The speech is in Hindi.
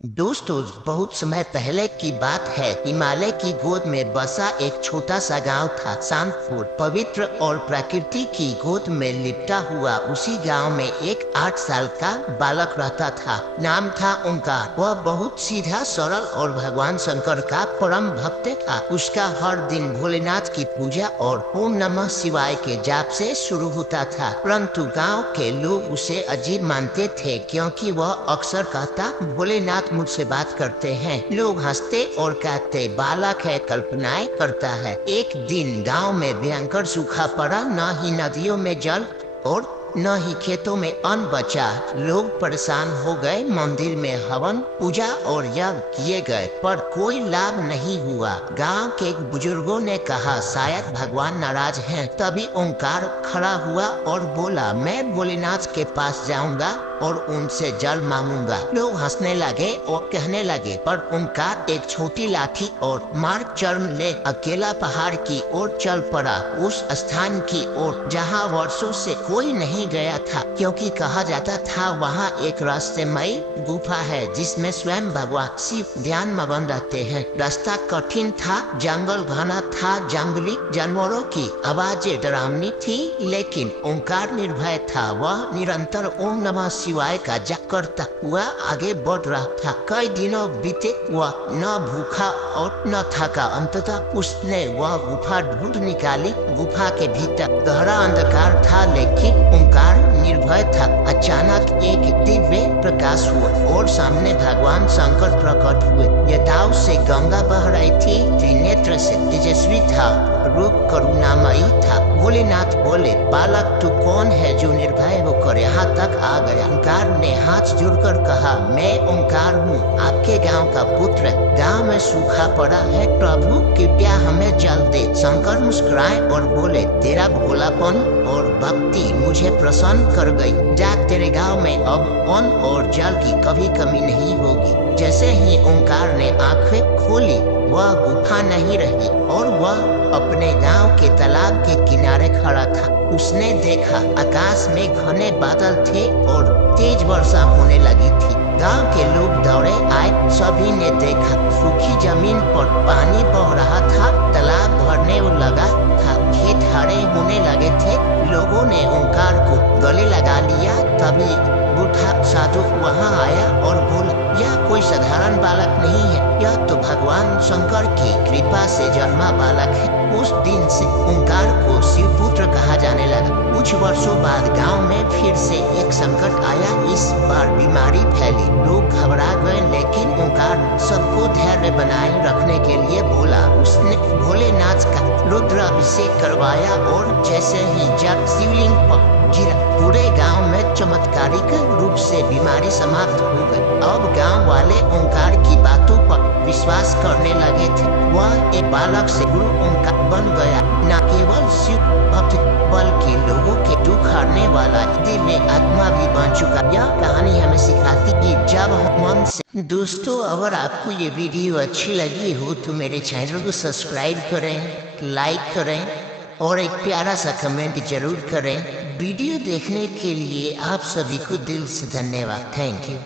दोस्तों, बहुत समय पहले की बात है। हिमालय की गोद में बसा एक छोटा सा गांव था, शांतपुर। पवित्र और प्रकृति की गोद में लिपटा हुआ उसी गांव में एक 8 साल का बालक रहता था। नाम था ओंकार। वह बहुत सीधा, सरल और भगवान शंकर का परम भक्त था। उसका हर दिन भोलेनाथ की पूजा और ओम नमः शिवाय के जाप से शुरू होता था। परंतु गांव के लोग उसे अजीब मानते थे, क्योंकि वह अक्सर कहता, भोलेनाथ मुझसे बात करते हैं। लोग हंसते और कहते, बालक है, कल्पनाएं करता है। एक दिन गांव में भयंकर सूखा पड़ा। न ही नदियों में जल और न ही खेतों में अन्न बचा। लोग परेशान हो गए। मंदिर में हवन, पूजा और यज्ञ किए गए, पर कोई लाभ नहीं हुआ। गांव के बुजुर्गों ने कहा, शायद भगवान नाराज हैं। तभी ओंकार खड़ा हुआ और बोला, मैं भोलेनाथ के पास जाऊंगा और उनसे जल मांगूंगा। लोग हंसने लगे और कहने लगे, पर ओंकार एक छोटी लाठी और मार्ग चर्म ले अकेला पहाड़ की ओर चल पड़ा। उस स्थान की ओर जहाँ वर्षों से कोई नहीं गया था, क्योंकि कहा जाता था वहाँ एक रहस्यमयी गुफा है जिसमें स्वयं भगवान शिव ध्यान मगन रहते हैं। रास्ता कठिन था, जंगल घना था, जंगली जानवरों की आवाजें डरावनी थी, लेकिन ओंकार निर्भय था। वह निरंतर ओम नमः शिवाय का जाप करता हुआ आगे बढ़ रहा था। कई दिनों बीते, वह न भूखा और न थका। अंततः उसने वह गुफा ढूंढ निकाली। गुफा के भीतर गहरा अंधकार था, लेकिन ओंकार निर्भय था। अचानक एक दिव्य प्रकाश हुआ और सामने भगवान शंकर प्रकट हुए। यथाव से गंगा बह रही थी। त्रिनेत्र से तेजस्वी था, रूप करुणामयी था। भोलेनाथ बोले, बालक तू कौन है जो निर्भय होकर यहाँ तक आ गया? ओंकार ने हाथ जोड़कर कहा, मैं ओंकार हूँ, आपके गांव का पुत्र। गांव में सूखा पड़ा है, प्रभु कृपया हमें जल दे। शंकर मुस्कुराए और बोले, तेरा भोलापन और भक्ति मुझे प्रसन्न कर गई। जा, तेरे गांव में अब अन्न और जल की कभी कमी नहीं होगी। जैसे ही ओंकार ने आंखें खोली, वह गुफा नहीं रही और वह अपने गांव के तालाब के किनारे खड़ा था। उसने देखा, आकाश में घने बादल थे और तेज वर्षा होने लगी थी। गांव के लोग दौड़े आए। सभी ने देखा, सूखी जमीन पर पानी बह रहा था, तालाब भरने लगा था, खेत हरे होने लगे थे। लोगों ने ओंकार को गले लगा लिया। तभी बूढ़ा साधु वहां आया और बोला, यह कोई साधारण बालक नहीं है, यह तो भगवान शंकर की कृपा से जन्मा बालक है। उस दिन से ओंकार को शिवपुत्र कहा जाने लगा। कुछ वर्षों बाद गांव में फिर से एक संकट आया। इस बार बीमारी फैली। लोग घबरा गए, लेकिन ओंकार सबको धैर्य बनाए रखने के लिए बोला। उसने भोलेनाथ का रुद्राभिषेक करवाया और जैसे ही जब शिवलिंग पर गिरा, पूरे गांव में चमत्कारिक रूप से बीमारी समाप्त हो गई। अब गांव वाले ओंकार की बातों पर विश्वास करने लगे थे। वह एक बालक से गुरु ओंकार बन गया, न केवल शिव भक्त बल्कि लोगों के दुख हरने वाला दिव्य आत्मा भी बन चुका। यह कहानी हमें सिखाती कि जब हम मन से। दोस्तों, अगर आपको ये वीडियो अच्छी लगी हो तो मेरे चैनल को सब्सक्राइब करें, लाइक करें और एक प्यारा सा कमेंट जरूर करें। वीडियो देखने के लिए आप सभी को दिल से धन्यवाद। Thank you.